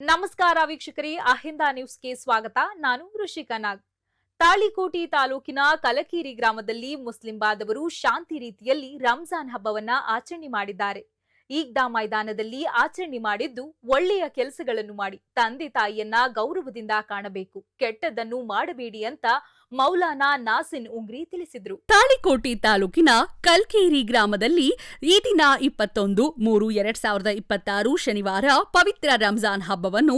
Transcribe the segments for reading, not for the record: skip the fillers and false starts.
ನಮಸ್ಕಾರ ವೀಕ್ಷಕರೇ, ಅಹಿಂದ ನ್ಯೂಸ್ಗೆ ಸ್ವಾಗತ. ನಾನು ಋಷಿಕಾ ನಾಗ್. ತಾಳಿಕೋಟಿ ತಾಲೂಕಿನ ಕಲಕೇರಿ ಗ್ರಾಮದಲ್ಲಿ ಮುಸ್ಲಿಂ ಬಾಂಧವರು ಶಾಂತಿ ರೀತಿಯಲ್ಲಿ ರಂಜಾನ್ ಹಬ್ಬವನ್ನ ಆಚರಣೆ ಮಾಡಿದ್ದಾರೆ. ಈಗ್ದಾ ಮೈದಾನದಲ್ಲಿ ಆಚರಣೆ ಮಾಡಿದ್ದು ಒಳ್ಳೆಯ ಕೆಲಸಗಳನ್ನು ಮಾಡಿ ತಂದೆ ತಾಯಿಯನ್ನ ಗೌರವದಿಂದ ಕಾಣಬೇಕು, ಕೆಟ್ಟದ್ದನ್ನು ಮಾಡಬೇಡಿ ಅಂತ ಮೌಲಾನಾ ನಾಸಿನ್ ಉಂಗ್ರಿ ತಿಳಿಸಿದ್ರು. ತಾಳಿಕೋಟಿ ತಾಲೂಕಿನ ಕಲ್ಕೇರಿ ಗ್ರಾಮದಲ್ಲಿ ಈ ದಿನ 21-3-2026 ಶನಿವಾರ ಪವಿತ್ರ ರಂಜಾನ್ ಹಬ್ಬವನ್ನು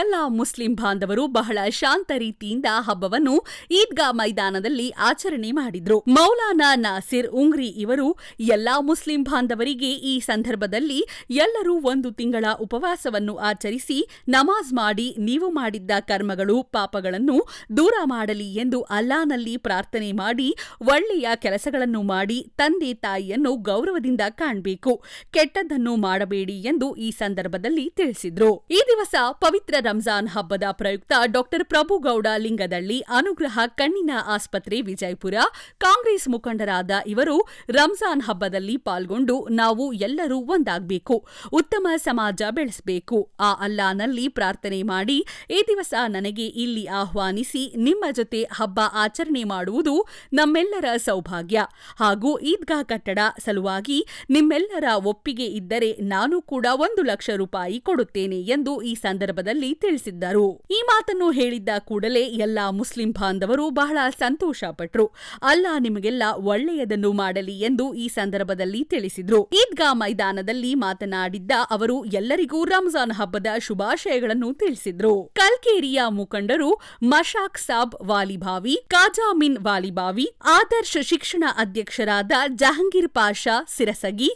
ಎಲ್ಲ ಮುಸ್ಲಿಂ ಬಾಂಧವರು ಬಹಳ ಶಾಂತ ರೀತಿಯಿಂದ ಹಬ್ಬವನ್ನು ಈದ್ಗಾ ಮೈದಾನದಲ್ಲಿ ಆಚರಣೆ ಮಾಡಿದ್ರು. ಮೌಲಾನಾ ನಾಸಿರ್ ಉಂಗ್ರಿ ಇವರು ಎಲ್ಲಾ ಮುಸ್ಲಿಂ ಬಾಂಧವರಿಗೆ ಈ ಸಂದರ್ಭದಲ್ಲಿ ಎಲ್ಲರೂ 1 ತಿಂಗಳ ಉಪವಾಸವನ್ನು ಆಚರಿಸಿ ನಮಾಜ್ ಮಾಡಿ ನೀವು ಮಾಡಿದ್ದ ಕರ್ಮಗಳು ಪಾಪಗಳನ್ನು ದೂರ ಮಾಡಲಿ ಎಂದು ಅಲ್ಲಾನಲ್ಲಿ ಪ್ರಾರ್ಥನೆ ಮಾಡಿ ಒಳ್ಳೆಯ ಕೆಲಸಗಳನ್ನು ಮಾಡಿ ತಂದೆ ತಾಯಿಯನ್ನು ಗೌರವದಿಂದ ಕಾಣಬೇಕು, ಕೆಟ್ಟದ್ದನ್ನು ಮಾಡಬೇಡಿ ಎಂದು ಈ ಸಂದರ್ಭದಲ್ಲಿ ತಿಳಿಸಿದ್ರು. ಈ ದಿವಸ ಪವಿತ್ರ ರಂಜಾನ್ ಹಬ್ಬದ ಪ್ರಯುಕ್ತ ಡಾಕ್ಟರ್ ಪ್ರಭುಗೌಡ ಲಿಂಗದಳ್ಳಿ ಅನುಗ್ರಹ ಕಣ್ಣಿನ ಆಸ್ಪತ್ರೆ ವಿಜಯಪುರ ಕಾಂಗ್ರೆಸ್ ಮುಖಂಡರಾದ ಇವರು ರಂಜಾನ್ ಹಬ್ಬದಲ್ಲಿ ಪಾಲ್ಗೊಂಡು ನಾವು ಎಲ್ಲರೂ ಒಂದಾಗಬೇಕು, ಉತ್ತಮ ಸಮಾಜ ಬೆಳೆಸಬೇಕು, ಆ ಅಲ್ಲಾನಲ್ಲಿ ಪ್ರಾರ್ಥನೆ ಮಾಡಿ ಈ ದಿವಸ ನನಗೆ ಇಲ್ಲಿ ಆಹ್ವಾನಿಸಿ ನಿಮ್ಮ ಜೊತೆ ಹಬ್ಬ ಆಚರಣೆ ಮಾಡುವುದು ನಮ್ಮೆಲ್ಲರ ಸೌಭಾಗ್ಯ ಹಾಗೂ ಈದ್ಗಾ ಕಟ್ಟಡ ಸಲುವಾಗಿ ನಿಮ್ಮೆಲ್ಲರ ಒಪ್ಪಿಗೆ ಇದ್ದರೆ ನಾನು ಕೂಡ 1 ಲಕ್ಷ ರೂಪಾಯಿ ಕೊಡುತ್ತೇನೆ ಎಂದು ಈ ಸಂದರ್ಭದಲ್ಲಿ ತಿಳಿಸಿದ್ದರು. ಈ ಮಾತನ್ನು ಹೇಳಿದ್ದ ಕೂಡಲೇ ಎಲ್ಲಾ ಮುಸ್ಲಿಂ ಬಾಂಧವರು ಬಹಳ ಸಂತೋಷಪಟ್ಟರು. ಅಲ್ಲಾ ನಿಮಗೆಲ್ಲ ಒಳ್ಳೆಯದನ್ನು ಮಾಡಲಿ ಎಂದು ಈ ಸಂದರ್ಭದಲ್ಲಿ ತಿಳಿಸಿದ್ರು. ಈದ್ಗಾ ಮೈದಾನದಲ್ಲಿ ಮಾತನಾಡಿದ್ದ ಅವರು ಎಲ್ಲರಿಗೂ ರಂಜಾನ್ ಹಬ್ಬದ ಶುಭಾಶಯಗಳನ್ನು ತಿಳಿಸಿದ್ರು. ಕಲ್ಕೇರಿಯ ಮುಖಂಡರು ಮಶಾಕ್ ಸಾಬ್ ವಾಲಿಬಾವಿ, ಕಾಜಾಮಿನ್ ವಾಲಿಬಾವಿ, ಆದರ್ಶ ಶಿಕ್ಷಣ ಅಧ್ಯಕ್ಷರಾದ ಜಹಂಗೀರ್ ಪಾಷಾ ಸಿರಸಗಿ,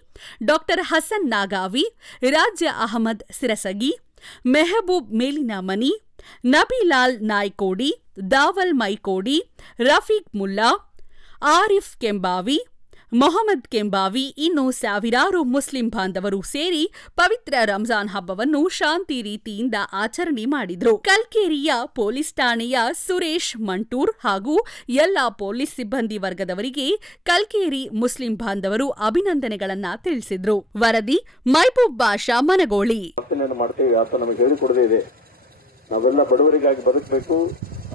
ಡಾಕ್ಟರ್ ಹಸನ್ ನಾಗಾವಿ, ರಾಜ್ಯ ಅಹಮದ್ ಸಿರಸಗಿ, ಮೆಹಬೂಬ್ ಮೇಲಿನ ಮನಿ, ನಬಿಲಾಲ್ ನಾಯ್ಕೋಡಿ, ದಾವಲ್ ಮೈಕೋಡಿ, ರಫೀಕ್ ಮುಲ್ಲಾ, ಆರಿಫ್ ಕೆಂಬಾವಿ, ಮೊಹಮ್ಮದ್ ಕೆಂಬಾವಿ ಇನ್ನು ಸಾವಿರಾರು ಮುಸ್ಲಿಂ ಬಾಂಧವರು ಸೇರಿ ಪವಿತ್ರ ರಂಜಾನ್ ಹಬ್ಬವನ್ನು ಶಾಂತಿ ರೀತಿಯಿಂದ ಆಚರಣೆ ಮಾಡಿದ್ರು. ಕಲ್ಕೇರಿಯ ಪೊಲೀಸ್ ಠಾಣೆಯ ಸುರೇಶ್ ಮಂಟೂರ್ ಹಾಗೂ ಎಲ್ಲ ಪೊಲೀಸ್ ಸಿಬ್ಬಂದಿ ವರ್ಗದವರಿಗೆ ಕಲ್ಕೇರಿ ಮುಸ್ಲಿಂ ಬಾಂಧವರು ಅಭಿನಂದನೆಗಳನ್ನ ತಿಳಿಸಿದ್ರು. ವರದಿ ಮೈಬೂಬ್ ಬಾಷಾ ಮನಗೋಳಿ. ನಾವೆಲ್ಲ ಬಡವರಿಗಾಗಿ ಬದುಕಬೇಕು,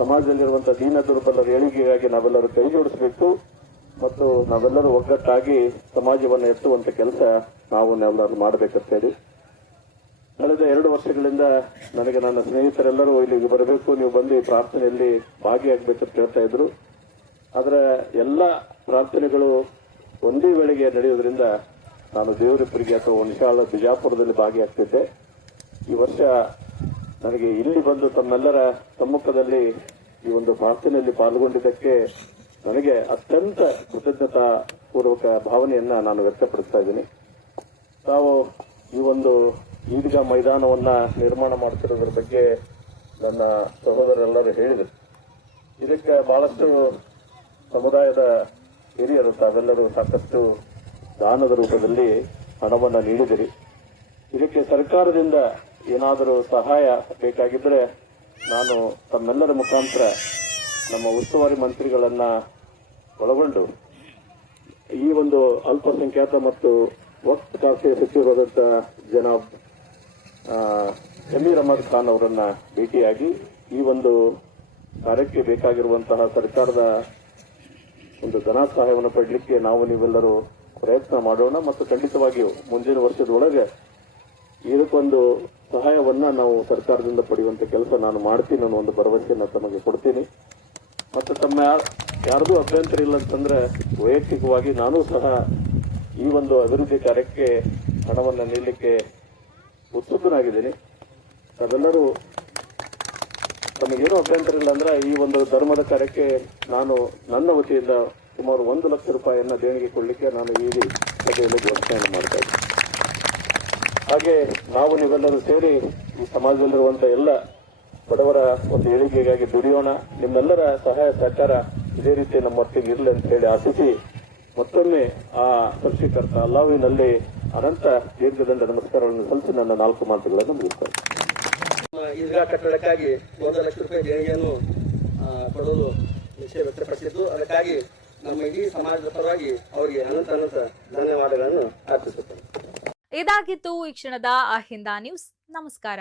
ಸಮಾಜದಲ್ಲಿರುವಂತಹ ದೀನ ದುರ್ಬಲರ ಏಳಿಗೆಗಾಗಿ ನಾವೆಲ್ಲರೂ ಕೈ ಜೋಡಿಸಬೇಕು ಮತ್ತು ನಾವೆಲ್ಲರೂ ಒಗ್ಗಟ್ಟಾಗಿ ಸಮಾಜವನ್ನು ಎತ್ತುವಂತ ಕೆಲಸ ನಾವೆಲ್ಲರೂ ಮಾಡಬೇಕಂತೇಳಿ ಕಳೆದ 2 ವರ್ಷಗಳಿಂದ ನನಗೆ ನನ್ನ ಸ್ನೇಹಿತರೆಲ್ಲರೂ ಇಲ್ಲಿಗೆ ಬರಬೇಕು, ನೀವು ಬಂದು ಪ್ರಾರ್ಥನೆಯಲ್ಲಿ ಭಾಗಿಯಾಗಬೇಕಂತ ಹೇಳ್ತಾ ಇದ್ರು. ಆದರೆ ಎಲ್ಲ ಪ್ರಾರ್ಥನೆಗಳು ಒಂದೇ ವೇಳೆಗೆ ನಡೆಯೋದ್ರಿಂದ ನಾನು ದೇವರಿಪ್ಪರಿಗೆ ಅಥವಾ ಒಣಶಾಳ ಬಿಜಾಪುರದಲ್ಲಿ ಭಾಗಿಯಾಗ್ತಿದ್ದೆ. ಈ ವರ್ಷ ನನಗೆ ಇಲ್ಲಿ ಬಂದು ತಮ್ಮೆಲ್ಲರ ಸಮ್ಮುಖದಲ್ಲಿ ಈ ಒಂದು ಪ್ರಾರ್ಥನೆಯಲ್ಲಿ ಪಾಲ್ಗೊಂಡಿದ್ದಕ್ಕೆ ನನಗೆ ಅತ್ಯಂತ ಕೃತಜ್ಞತಾ ಪೂರ್ವಕ ಭಾವನೆಯನ್ನ ನಾನು ವ್ಯಕ್ತಪಡಿಸ್ತಾ ಇದ್ದೀನಿ. ತಾವು ಈ ಒಂದು ಈದ್ಗಾ ಮೈದಾನವನ್ನ ನಿರ್ಮಾಣ ಮಾಡ್ತಿರೋದ್ರ ಬಗ್ಗೆ ನನ್ನ ಸಹೋದರರೆಲ್ಲರೂ ಹೇಳಿದರು. ಇದಕ್ಕೆ ಬಹಳಷ್ಟು ಸಮುದಾಯದ ಹಿರಿಯರು ತಾವೆಲ್ಲರೂ ಸಾಕಷ್ಟು ದಾನದ ರೂಪದಲ್ಲಿ ಹಣವನ್ನು ನೀಡಿದಿರಿ. ಇದಕ್ಕೆ ಸರ್ಕಾರದಿಂದ ಏನಾದರೂ ಸಹಾಯ ಬೇಕಾಗಿದ್ದರೆ ನಾನು ತಮ್ಮೆಲ್ಲರ ಮುಖಾಂತರ ನಮ್ಮ ಉಸ್ತುವಾರಿ ಮಂತ್ರಿಗಳನ್ನ ಒಳಗೊಂಡು ಈ ಒಂದು ಅಲ್ಪಸಂಖ್ಯಾತ ಮತ್ತು ವಕ್ಫ್ ಖಾತೆ ಸಚಿವರಾದಂಥ ಜನಾಬ್ ಜಮೀರ್ ಅಹಮದ್ ಖಾನ್ ಅವರನ್ನ ಭೇಟಿಯಾಗಿ ಈ ಒಂದು ಕಾರ್ಯಕ್ಕೆ ಬೇಕಾಗಿರುವಂತಹ ಸರ್ಕಾರದ ಒಂದು ಧನ ಸಹಾಯವನ್ನು ಪಡೆಯಲಿಕ್ಕೆ ನಾವು ನೀವೆಲ್ಲರೂ ಪ್ರಯತ್ನ ಮಾಡೋಣ ಮತ್ತು ಖಂಡಿತವಾಗಿಯೂ ಮುಂದಿನ ವರ್ಷದೊಳಗೆ ಇದಕ್ಕೊಂದು ಸಹಾಯವನ್ನ ನಾವು ಸರ್ಕಾರದಿಂದ ಪಡೆಯುವಂತ ಕೆಲಸ ನಾನು ಮಾಡ್ತೀನಿ ಅನ್ನೋ ಒಂದು ಭರವಸೆಯನ್ನು ತಮಗೆ ಕೊಡ್ತೀನಿ. ಮತ್ತು ತಮ್ಮ ಯಾರದೂ ಅಭ್ಯಂತರ ಇಲ್ಲ ಅಂತಂದ್ರೆ ವೈಯಕ್ತಿಕವಾಗಿ ನಾನು ಸಹ ಈ ಒಂದು ಅಭಿವೃದ್ಧಿ ಕಾರ್ಯಕ್ಕೆ ಹಣವನ್ನು ನೀಡಲಿಕ್ಕೆ ಉತ್ಸುಕನಾಗಿದ್ದೀನಿ. ತಾವೆಲ್ಲರೂ ತಮಗೇನು ಅಭ್ಯಂತರ ಇಲ್ಲ ಅಂದ್ರೆ ಈ ಒಂದು ಧರ್ಮದ ಕಾರ್ಯಕ್ಕೆ ನಾನು ನನ್ನ ವತಿಯಿಂದ ಸುಮಾರು 1 ಲಕ್ಷ ರೂಪಾಯಿಯನ್ನ ದೇಣಿಗೆ ಕೊಡಲಿಕ್ಕೆ ನಾನು ಈ ಸಭೆಯಲ್ಲಿ ಘೋಷಣೆಯನ್ನು ಮಾಡ್ತಾ ಇದ್ದೀನಿ. ಹಾಗೆ ನಾವು ನೀವೆಲ್ಲರೂ ಸೇರಿ ಈ ಸಮಾಜದಲ್ಲಿರುವಂತಹ ಎಲ್ಲ ಬಡವರ ಒಂದು ಏಳಿಗೆಗಾಗಿ ದುಡಿಯೋಣ. ನಿಮ್ಮೆಲ್ಲರ ಸಹಾಯ ಸಹಕಾರ ಇದೇ ರೀತಿ ನಮ್ಮೊಟ್ಟಿಗೆ ಇರಲಿ ಅಂತ ಹೇಳಿ ಆಶಿಸಿ ಮತ್ತೊಮ್ಮೆ ಆ ಸೃಷ್ಟಿಕರ್ತ ಅಲ್ಲಾವಿನಲ್ಲಿ ಅನಂತ ದೀರ್ಘದಂಡ ನಮಸ್ಕಾರಗಳನ್ನು ಸಲ್ಲಿಸಿ ನನ್ನ 4 ಮಾತುಗಳನ್ನು ಮುಗಿಸ್ತಾರೆ. ಈದ್ಗಾ ಕಟ್ಟಡಕ್ಕಾಗಿ 1 ಲಕ್ಷ ರೂಪಾಯಿ ದೇಣಿಗೆಯನ್ನು ಕೊಡಲು ನಿಶ್ಚಯ ವ್ಯಕ್ತಪಡಿಸಿದ್ದು, ಅದಕ್ಕಾಗಿ ನಮ್ಮ ಇಡೀ ಸಮಾಜದ ಪರವಾಗಿ ಅವರಿಗೆ ಅನಂತ ಧನ್ಯವಾದಗಳನ್ನು ಅರ್ಪಿಸುತ್ತೇನೆ. ಇದಾಗಿತ್ತು ಈ ಕ್ಷಣದ ಅಹಿಂದ ನ್ಯೂಸ್. ನಮಸ್ಕಾರ.